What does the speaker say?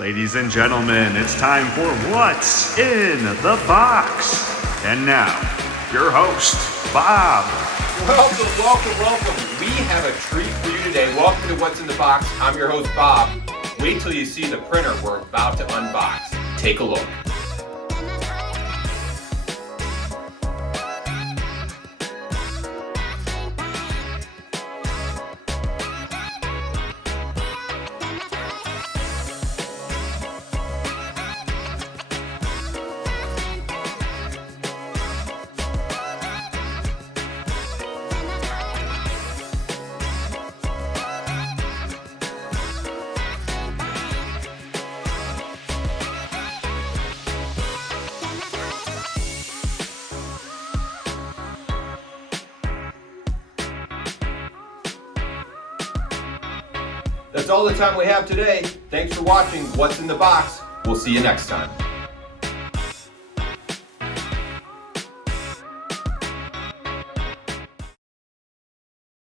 Ladies and gentlemen, it's time for What's in the Box. And now, your host, Bob. Welcome. We have a treat for you today. Welcome to What's in the Box. I'm your host, Bob. Wait till you see the printer we're about to unbox. Take a look. That's all the time we have today. Thanks for watching What's in the Box. We'll see you next time.